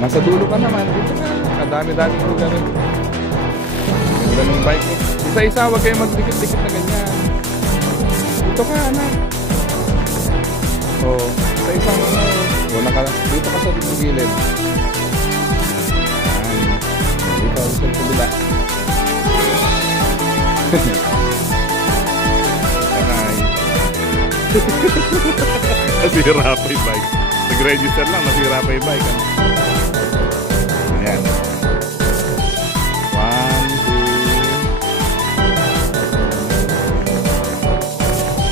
Nasa dulo ka naman. Dito ka. Kadami-daming lugar. Ganda ng bike eh. Isa-isa, huwag kayo magdikit-dikit na ganyan. Dito ka, anak. Oo. Isa-isang ano. Wala ka lang. Dito ka sa gilid. Ayan. Dito sa kabila. Aray. Nasira pa yung bike. Nag-register lang, nasira pa yung bike. Ayan. 1, 2.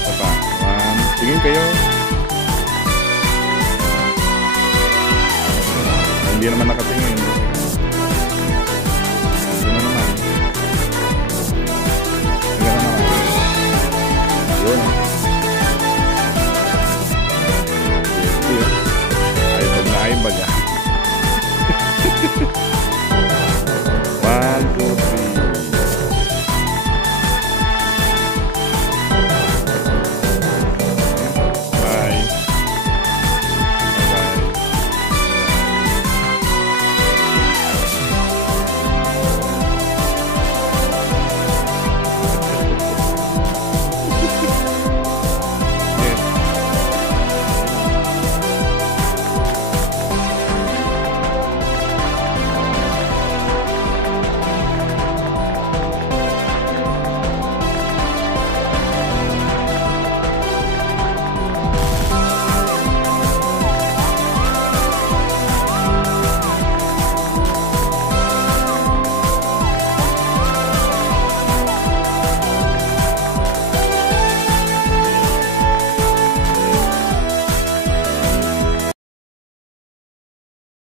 Apa? 1. Tingin kayo. Hindi naman nakatingin.